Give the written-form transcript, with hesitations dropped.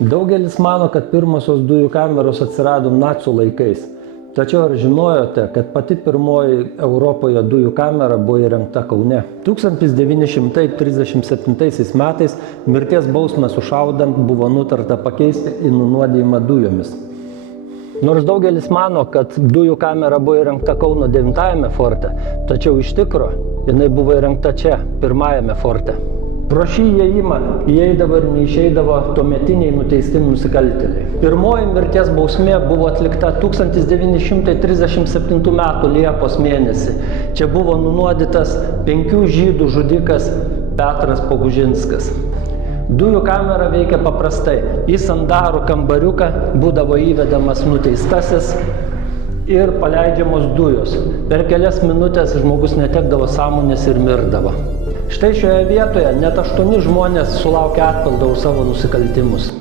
Daugelis mano, kad pirmosios dujų kameros atsirado nacių laikais. Tačiau ar žinojote, kad pati pirmoji Europoje dujų kamera buvo įrengta Kaune? 1937 metais mirties bausmę sušaudant buvo nutarta pakeisti į nunuodijimą dujomis. Nors daugelis mano, kad dujų kamera buvo įrengta Kauno 9-ame forte, tačiau iš tikro jinai buvo įrengta čia, 1-ame forte. Pro šį įėjimą įeidavo ir neišeidavo tuometiniai nuteisti nusikaltėliai. Pirmoji mirties bausmė buvo atlikta 1937 m. Liepos mėnesį. Čia buvo nunuodytas 5 žydų žudikas Petras Pogužinskas. Dujų kamera veikia paprastai. Į sandarų kambariuką būdavo įvedamas nuteistasis ir paleidžiamos dujos. Per kelias minutės žmogus netekdavo sąmonės ir mirdavo. Štai šioje vietoje net 8 žmonės sulaukė atpildo už savo nusikaltimus.